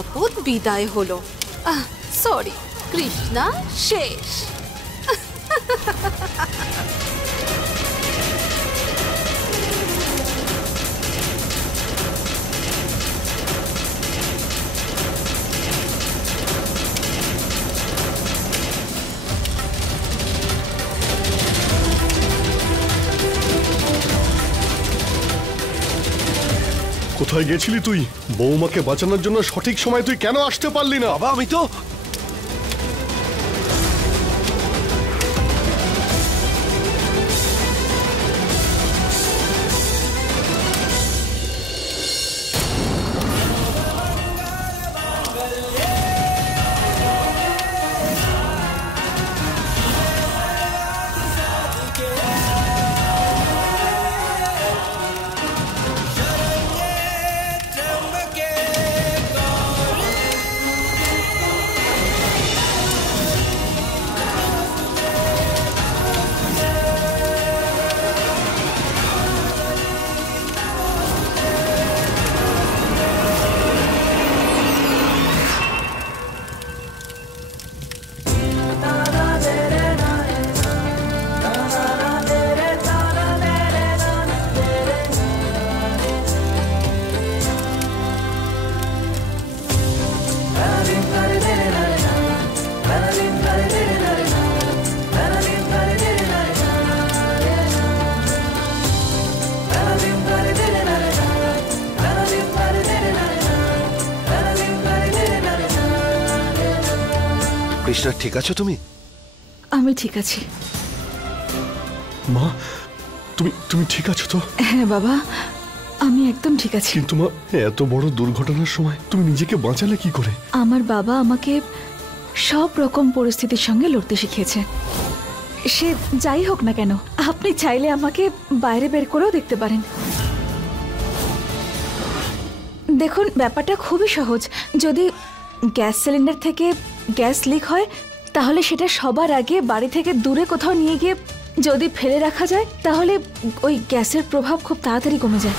আপদ বিদায় হলো। সরি, কৃষ্ণা শেষ। কোথায় গেছিলি তুই? বৌমাকে বাঁচানোর জন্য সঠিক সময় তুই কেন আসতে পারলি না? বাবা আমি তো কৃষ্ণা, ঠিক আছো তুমি? আমি ঠিক আছি। মা, তুমি ঠিক আছো তো? হ্যাঁ বাবা, আমি একদম ঠিক আছি। কিন্তু মা, এত বড় দুর্ঘটনার সময় তুমি নিজেকে বাঁচালে কি করে? আমার বাবা আমাকে সব রকম পরিস্থিতির সঙ্গে লড়তে শিখিয়েছে। সে যাই হোক না কেন, আপনি চাইলে আমাকে বাইরে বের করেও দেখতে পারেন। দেখুন, ব্যাপারটা খুবই সহজ। যদি গ্যাস সিলিন্ডার থেকে গ্যাস লিক হয়, তাহলে সেটা সবার আগে বাড়ি থেকে দূরে কোথাও নিয়ে গিয়ে যদি ফেলে রাখা যায়, তাহলে ওই গ্যাসের প্রভাব খুব তাড়াতাড়ি কমে যায়।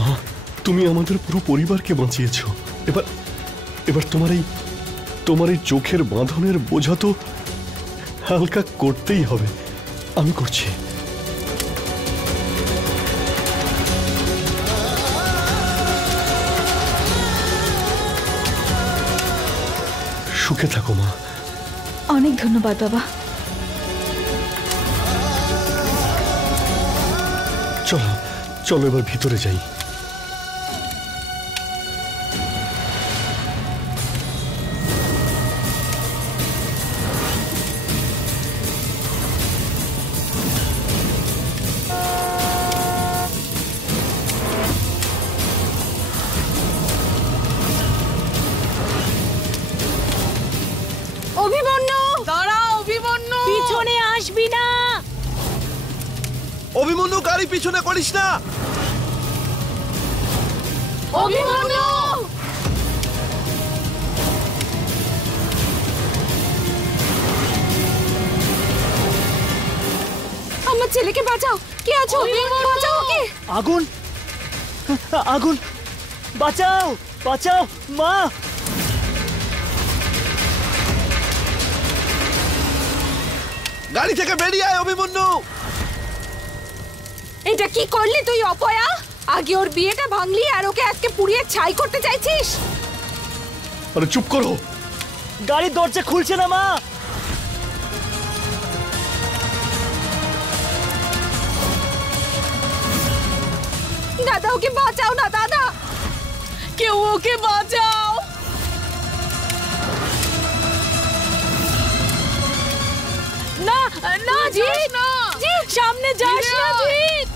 মা, তুমি আমাদের পুরো পরিবারকে বাঁচিয়েছো। এবার তোমার এই চোখের বাঁধনের বোঝা তো হালকা করতেই হবে। আমি করছি। সুখে থাকো মা। অনেক ধন্যবাদ বাবা। চলো এবার ভিতরে যাই। অভিমন্যু, দাঁড়া। অভিমন্যু, পিছনে আসবি না। অভিমন্যু, গাড়ি পিছনে করিস না। অভিমন্যু, আমার ছেলেকে বাঁচাও। কে আছো? বাঁচাও ওকে। আগুন, আগুন, বাঁচাও, বাঁচাও মা। গাড়ি থেকে বেরিয়ে আয় অভিমন্যু। এটা কি করলি তুই অপয়া? আগে ওর বিয়েটা ভাঙলি আর ওকে আজকে পুড়িয়ে ছাই করতে চাইছিস? আরে চুপ করো। গাড়ির দরজা খুলছে না মা। দাদা, ওকে বাঁচাও না দাদা। কেউ ওকে বাঁচাও। না না জিৎ, জিৎ সামনে যাস না জিৎ।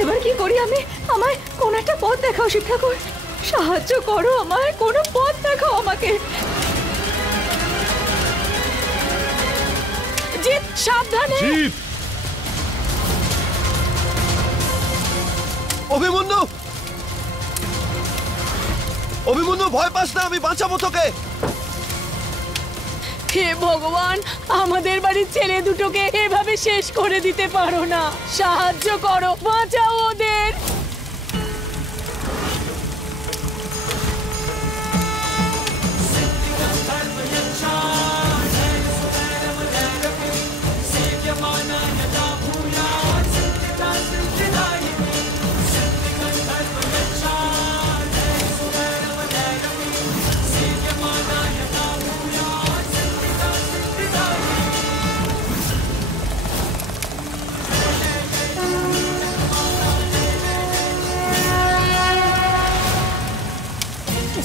এবার কি করি আমি? আমায় কোন একটা পথ দেখাও শিব ঠাকুর। সাহায্য করো আমায়, কোনো পথ দেখাও আমাকে। জিৎ সাবধানে। জিৎ, অভিমন্যু, অভিমন্যু ভয় পাস না, আমি বাঁচাবো তোকে। হে ভগবান, আমাদের বাড়ির ছেলে দুটোকে এভাবে শেষ করে দিতে পারো না। সাহায্য করো, বাঁচাও ওদের।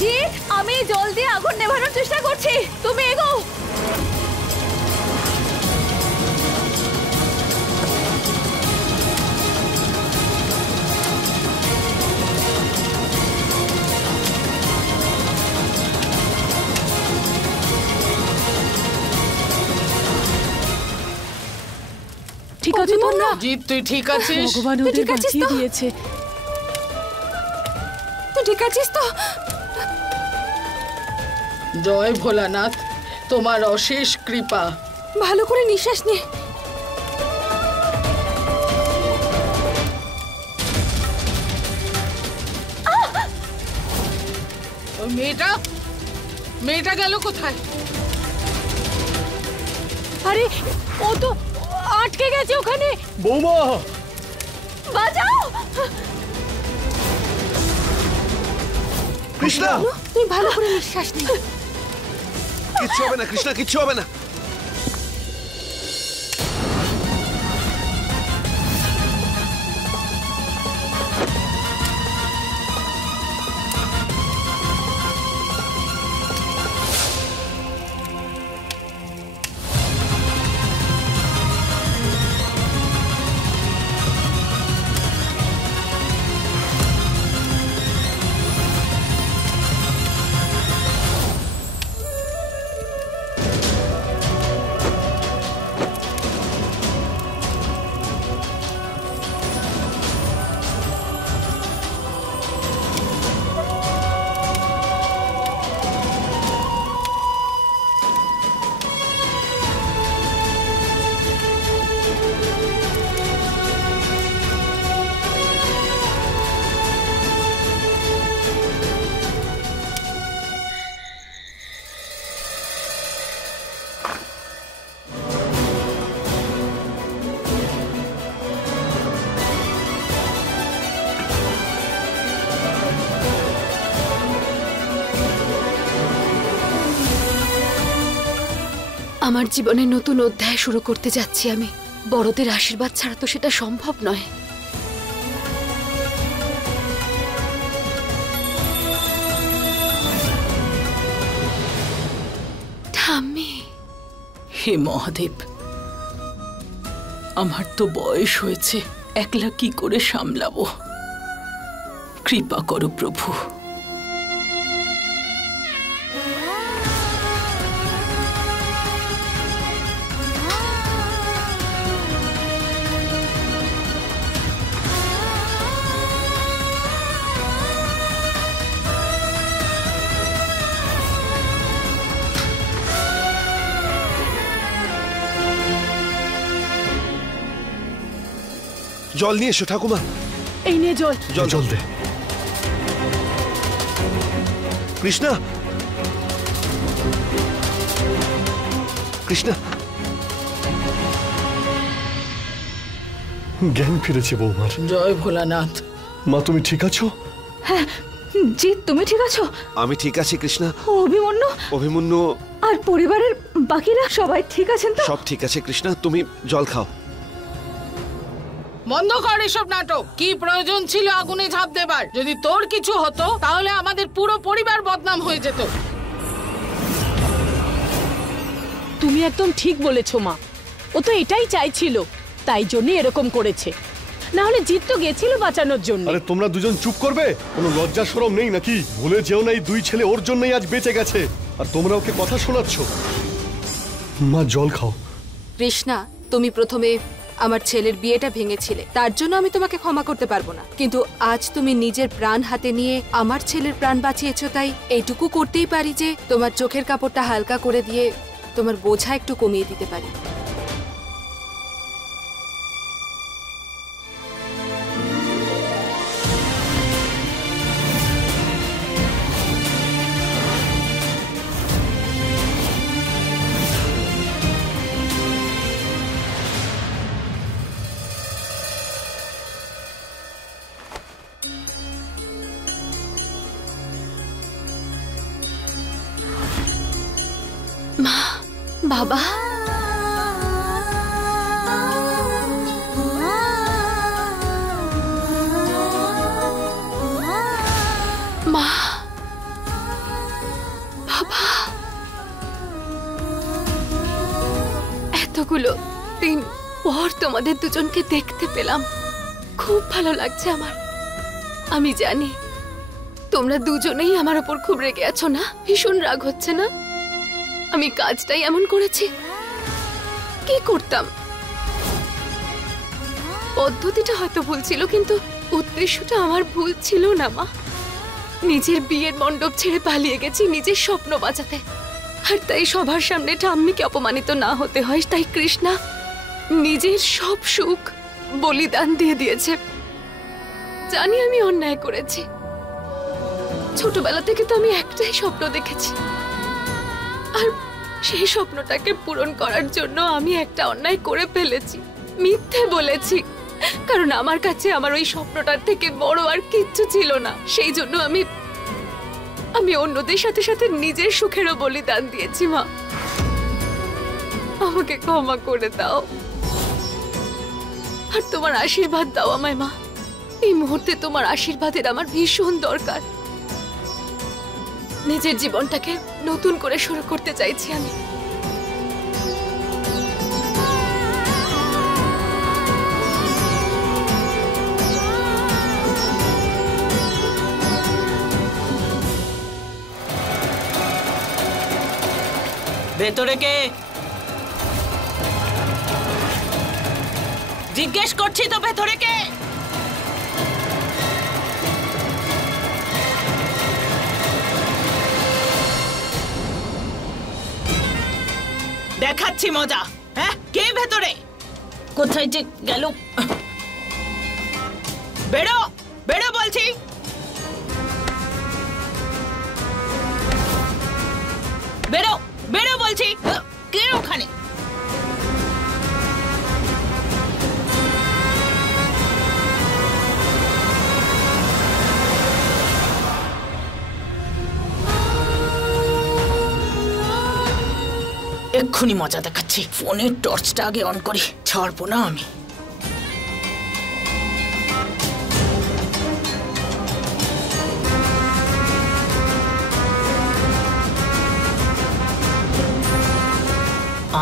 জি, আমি জল দিয়ে আগুন নেভানোর চেষ্টা করছি, তুমি এগো। ঠিক আছে তোমরা? জিৎ, তুই ঠিক আছিস? ভগবান ওদের বাঁচিয়ে দিয়েছে। তুই ঠিক আছিস তো? জয় ভোলানাথ, তোমার অশেষ কৃপা। ভালো করে নিঃশ্বাস নে। ওই মেয়েটা গেল কোথায়? আরে ও তো আটকে গেছে ওখানে। বৌমা, বাঁচাও। কৃষ্ণা, তুই ভালো করে নিঃশ্বাস নে। কিচ্ছু হবে না কৃষ্ণা, কিচ্ছু হবে না। আমার জীবনে নতুন অধ্যায় শুরু করতে যাচ্ছি আমি। বড়দের আশীর্বাদ ছাড়া তো সেটা সম্ভব নয়। ঠাম্মি, হে মহাদেব, আমার তো বয়স হয়েছে, একলা কি করে সামলাবো? কৃপা করো প্রভু। জল নিয়ে এসো ঠাকুমা। এই নে জল। জল দে। কৃষ্ণা, কৃষ্ণা, জ্ঞান ফিরেছে বৌমার। জয় ভোলানাথ। মা, তুমি ঠিক আছো? জি, তুমি ঠিক আছো? আমি ঠিক আছি কৃষ্ণা। অভিমন্যু অভিমন্যু আর পরিবারের বাকিরা সবাই ঠিক আছেন তো? সব ঠিক আছে কৃষ্ণা, তুমি জল খাও। বন্ধ কর এসব নাটক। কি প্রয়োজন ছিল আগুনে ঝাঁপ দেবার? যদি তোর কিছু হতো তাহলে আমাদের পুরো পরিবার বদনাম হয়ে যেত। তুমি একদম ঠিক বলেছো মা। ও তো এটাই চাইছিল, তাই জন্য এরকম করেছে। না হলে জিৎ তো গেছিল বাঁচানোর জন্য। আরে তোমরা দুজন চুপ করবে? কোনো লজ্জা শরম নেই নাকি? ভুলে যেও না, এই দুই ছেলে ওর জন্যই আজ বেঁচে গেছে, আর তোমরা ওকে কথা শোনাচ্ছ। মা, জল খাও। কৃষ্ণা, তুমি প্রথমে আমার ছেলের বিয়েটা ভেঙেছিলে, তার জন্য আমি তোমাকে ক্ষমা করতে পারবো না। কিন্তু আজ তুমি নিজের প্রাণ হাতে নিয়ে আমার ছেলের প্রাণ বাঁচিয়েছো, তাই এইটুকু করতেই পারি যে তোমার চোখের কাপড়টা হালকা করে দিয়ে তোমার বোঝা একটু কমিয়ে দিতে পারি। বাবা, মা, বাবা, এতগুলো দিন পর তোমাদের দুজনকে দেখতে পেলাম, খুব ভালো লাগছে আমার। আমি জানি তোমরা দুজনেই আমার ওপর খুব রেগে আছো না? ভীষণ রাগ হচ্ছে না? আমি কাজটাই এমন করেছি, কি করতাম? পদ্ধতিটা হয়তো ভুল ছিল, কিন্তু উদ্দেশ্যটা আমার ভুল ছিল না মা। নিজের বিয়ের মণ্ডপ ছেড়ে পালিয়ে গেছি নিজের স্বপ্ন বাঁচাতে, আর তাই সবার সামনে ঠাম্মিকে অপমানিত না হতে হয়, তাই কৃষ্ণা নিজের সব সুখ বলিদান দিয়ে দিয়েছে। জানি আমি অন্যায় করেছি, ছোটবেলা থেকে তো আমি একটাই স্বপ্ন দেখেছি, আর সেই স্বপ্নটাকে পূরণ করার জন্য আমি একটা অন্যায় করে ফেলেছি, মিথ্যে বলেছি, কারণ আমার কাছে আমার ওই স্বপ্নটার থেকে বড় আর কিচ্ছু ছিল না। সেই জন্য আমি অন্যদের সাথে সাথে নিজের সুখেরও বলিদান দিয়েছি। মা, আমাকে ক্ষমা করে দাও, আর তোমার আশীর্বাদ দাও আমায় মা। এই মুহূর্তে তোমার আশীর্বাদের আমার ভীষণ দরকার। নিজের জীবনটাকে নতুন করে শুরু করতে চাইছি আমি। ভেতরে কে? জিজ্ঞেস করছি তো, ভেতরে কে? দেখাচ্ছি মজা। হ্যাঁ, কে ভেতরে? কোথায় যে গেল? বেরো, বেরো বলছি। বেরো, বেরো বলছি। কে ওখানে? এক্ষুনি মজা দেখাচ্ছি। ফোনের টর্চটা আগে অন করি, ছাড়বো না আমি।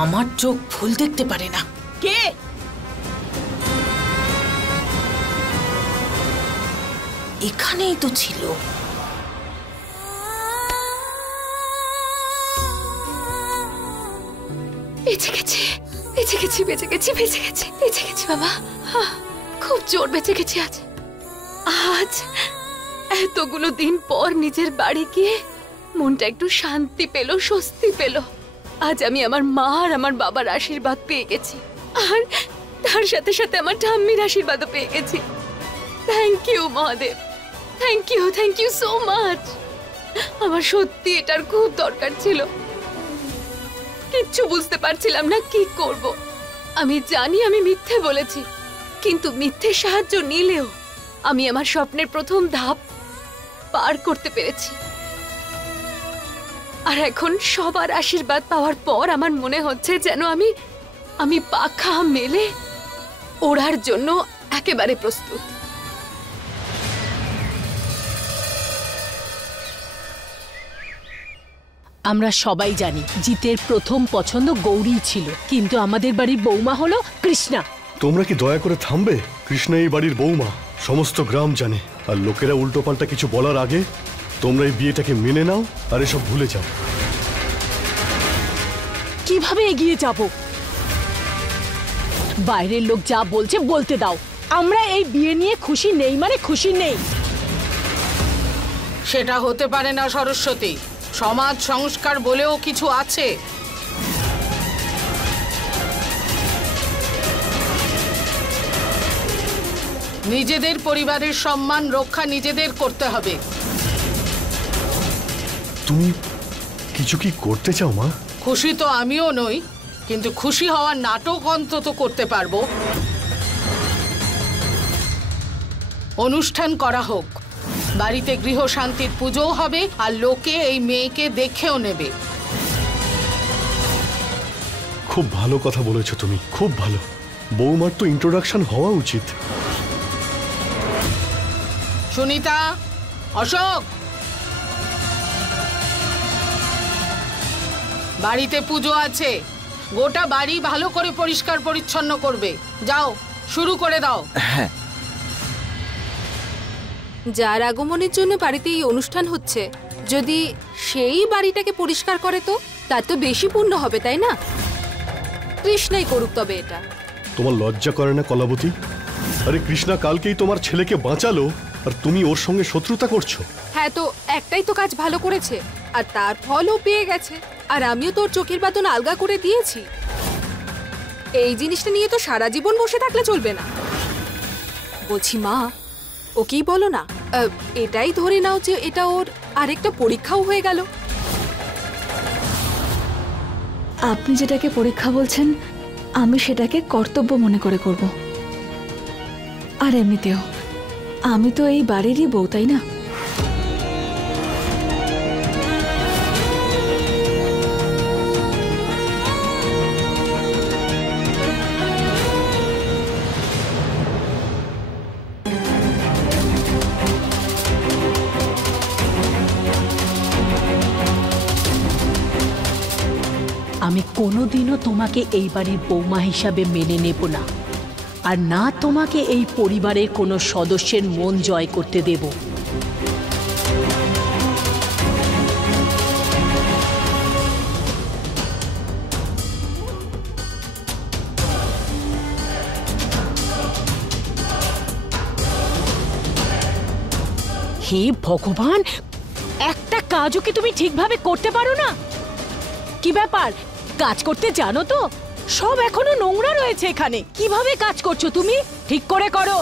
আমার চোখ ভুল দেখতে পারে না। কে? এখানেই তো ছিল। বেঁচে গেছি, বেঁচে গেছি, বেঁচে গেছি, বেঁচে গেছি, বেঁচে গেছি বাবা। খুব জোর বেঁচে গেছি আজ। আজ এতগুলো দিন পর নিজের বাড়ি গিয়ে মনটা একটু শান্তি পেল, স্বস্তি পেল। আজ আমি আমার মা আর আমার বাবার আশীর্বাদ পেয়ে গেছি, আর তার সাথে সাথে আমার ঠাম্মির আশীর্বাদও পেয়ে গেছি। Thank you Mahadev, thank you so much. আমার সত্যি এটার খুব দরকার ছিল। কিচ্ছু বুঝতে পারছিলাম না কি করব। আমি জানি আমি মিথ্যে বলেছি, কিন্তু মিথ্যে সাহায্য নিলেও আমি আমার স্বপ্নের প্রথম ধাপ পার করতে পেরেছি। আর এখন সবার আশীর্বাদ পাওয়ার পর আমার মনে হচ্ছে যেন আমি পাখা মেলে ওড়ার জন্য একেবারে প্রস্তুত। আমরা সবাই জানি জিতের প্রথম পছন্দ গৌরী ছিল, কিন্তু আমাদের বাড়ির বৌমা হলো কৃষ্ণা। তোমরা কি দয়া করে থামবে? কৃষ্ণা এই বাড়ির বৌমা, সমস্ত গ্রাম জানে। আর লোকেরা উল্টোপাল্টা কিছু বলার আগে তোমরা এই বিয়েটাকে মেনে নাও আর এসব ভুলে যাও। কিভাবে এগিয়ে যাব? বাইরের লোক যা বলছে বলতে দাও। আমরা এই বিয়ে নিয়ে খুশি নেই মানে খুশি নেই। সেটা হতে পারে না সরস্বতী, সমাজ সংস্কার বলেও কিছু আছে। নিজেদের পরিবারের সম্মান রক্ষা নিজেদের করতে হবে। তুমি কিছু কি করতে চাও মা? খুশি তো আমিও নই, কিন্তু খুশি হওয়ার নাটক অন্তত করতে পারবো। অনুষ্ঠান করা হোক, বাড়িতে গৃহ শান্তির পুজোও হবে, আর লোকে এই মেয়েকে দেখেও নেবে। খুব ভালো কথা বলেছো তুমি, খুব ভালো। বৌমার তো ইন্ট্রোডাকশন হওয়া উচিত। সুনিতা, অশোক, বাড়িতে পুজো আছে, গোটা বাড়ি ভালো করে পরিষ্কার পরিচ্ছন্ন করবে। যাও, শুরু করে দাও। হ্যাঁ। যার আগমনের জন্য বাড়িতে এই অনুষ্ঠান হচ্ছে, যদি সেই বাড়িটাকে পরিষ্কার করে তো তার তো বেশি পুণ্য হবে, তাই না? কৃষ্ণাই করুক তবে এটা। তোমার লজ্জা করে না কলাবতী? আরে কৃষ্ণা কালকেই তোমার ছেলেকে বাঁচালো, আর তুমি ওর সঙ্গে শত্রুতা করছো। হ্যাঁ, তো একটাই তো কাজ ভালো করেছে, আর তার ফলও পেয়ে গেছে। আর আমিও তোর চোখের বাঁধন আলগা করে দিয়েছি। এই জিনিসটা নিয়ে তো সারা জীবন বসে থাকলে চলবে না। বলছি মা, ওকেই বলো না, এটাই ধরে নাও যে এটা ওর আরেকটা পরীক্ষাও হয়ে গেল। আপনি যেটাকে পরীক্ষা বলছেন, আমি সেটাকে কর্তব্য মনে করে করব। আর এমনিতেও আমি তো এই বাড়িরই বউ, তাই না? আমি কোনোদিনও তোমাকে এই বাড়ির বৌমা হিসাবে মেনে নেব না, আর না তোমাকে এই পরিবারের কোনো সদস্যের মন জয় করতে দেব। হে ভগবান, একটা কাজও কি তুমি ঠিকভাবে করতে পারো না? কি ব্যাপার, কাজ করতে জানো তো? সব এখনো নোংরা রয়েছে এখানে। কিভাবে কাজ করছো তুমি? ঠিক করে করো।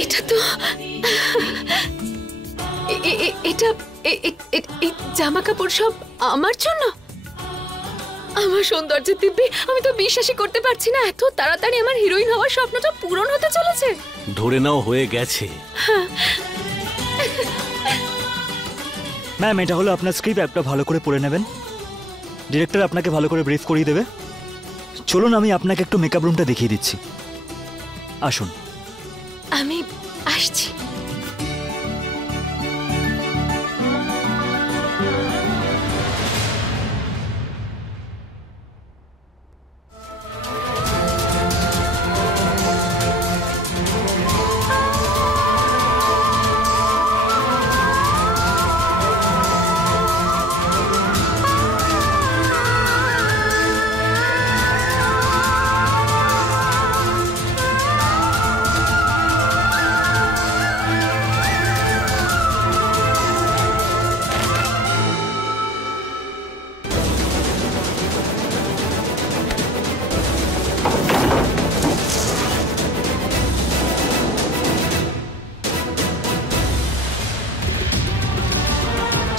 এটা তো এটা এই জামা কাপড় সব আমার জন্য, আমার সৌন্দর্যের দিব্যি। আমি তো বিশ্বাসই করতে পারছি না, এত তাড়াতাড়ি আমার হিরোইন হওয়ার স্বপ্নটা পূরণ হতে চলেছে। ধরে নাও হয়ে গেছে। ম্যাম, এটা হলো আপনার স্ক্রিপ্ট, একটা ভালো করে পড়ে নেবেন। ডিরেক্টর আপনাকে ভালো করে ব্রিফ করিয়ে দেবে। চলুন আমি আপনাকে একটু মেকআপ রুমটা দেখিয়ে দিচ্ছি, আসুন। আমি আসছি।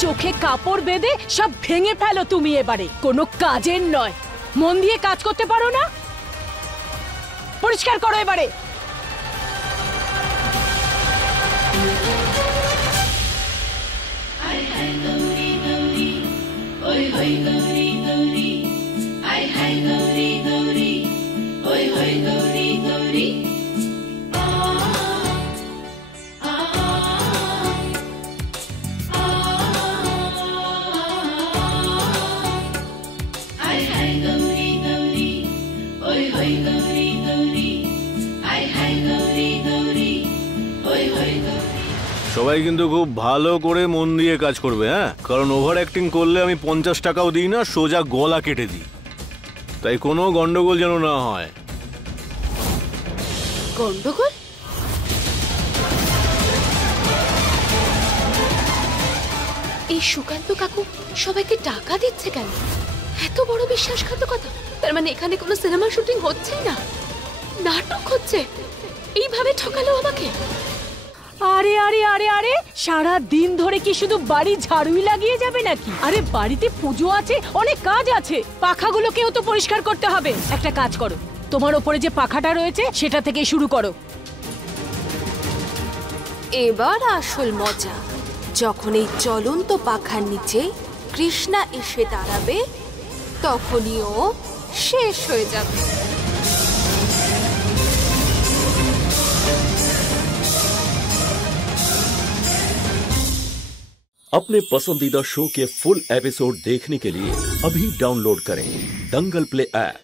চোখে কাপড় বেঁধে সব ভেঙে ফেলো তুমি এবারে। কোনো কাজের নয়, মন দিয়ে কাজ করতে পারো না? পরিষ্কার করো এবারে। গৌরী গৌরী, ওই হই গৌরী গৌরী। সবাই কিন্তু খুব ভালো করে মন দিয়ে কাজ করবে, হ্যাঁ? কারণ ওভার অ্যাক্টিং করলে আমি 50 টাকাও দিই না, সোজা গলা কেটে দিই। তাই কোনো গন্ডগোল যেন না হয়। গন্ডগোল? এই সুকান্ত কাকু সবাইকে টাকা দিচ্ছে কেন? এত বড় বিশ্বাসঘাতকতা। তার মানে এখানে কোনো সিনেমা শুটিং হচ্ছেই না, নাটক হচ্ছে। এইভাবে ঠকালো আমাকে। আরে আরে আরে আরে, সারা দিন ধরে কি শুধু বাড়ি ঝাড়ুই লাগিয়ে যাবে নাকি? আরে বাড়িতে পুজো আছে, অনেক কাজ আছে। পাখাগুলোকেও তো পরিষ্কার করতে হবে। একটা কাজ করো, তোমার ওপরে যে পাখাটা রয়েছে সেটা থেকে শুরু করো। এবার আসল মজা, যখন এই জ্বলন্ত পাখার নিচে কৃষ্ণা এসে দাঁড়াবে তখনই ও শেষ হয়ে যাবে। अपने पसंदीदा शो के फुल एपिसोड देखने के लिए अभी डाउनलोड करें दंगल प्ले ऐप।